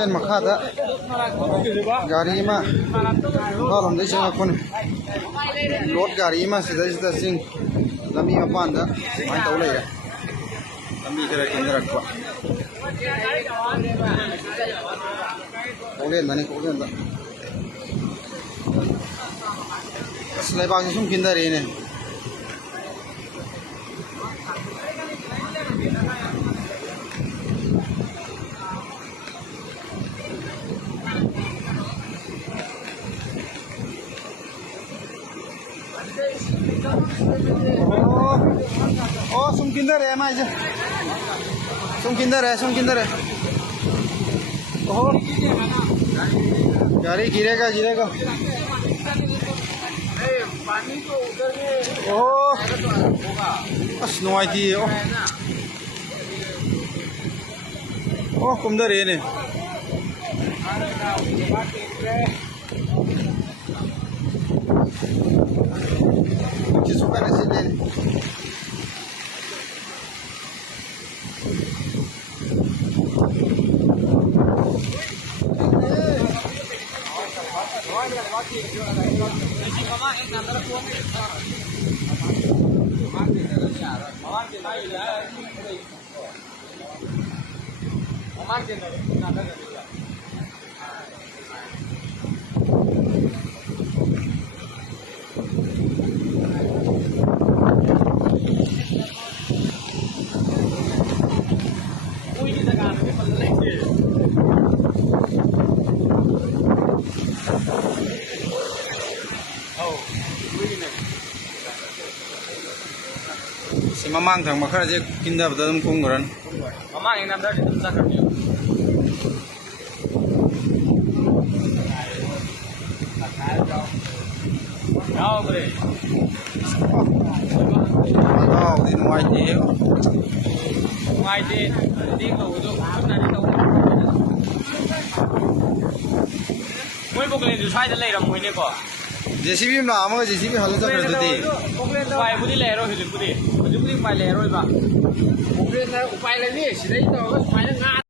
Polen Makada Garima Column de Singapore Lord Garima says the sing Lamia Panda, my Tolera. Lamia Kinderakwa Polen Mani Polen Slabang Kinderine. Oh, sum kinder hai mai je. Sum kinder hai. Oh, गाड़ी गिरेगा. Oh, बस no आई Oh, किधर है ने? किस पर ऐसे ले? Mamang thằng mà khá là kinh đập tới cung rồi. Mamang anh nằm đó thì chúng ta cần nhiều. Đâu vậy? Đâu thì ngoài gì? Ngoài gì? Đi ngủ rồi, chúng ta đi đâu? Mỗi bộ lên từ sai đến đây là mỗi này có. JCB mà mà JCB halal ra rồi đấy. Upai budi leh rồi thì budi. Budi upai leh rồi ba. Upai là upai là gì? Đấy đâu, upai là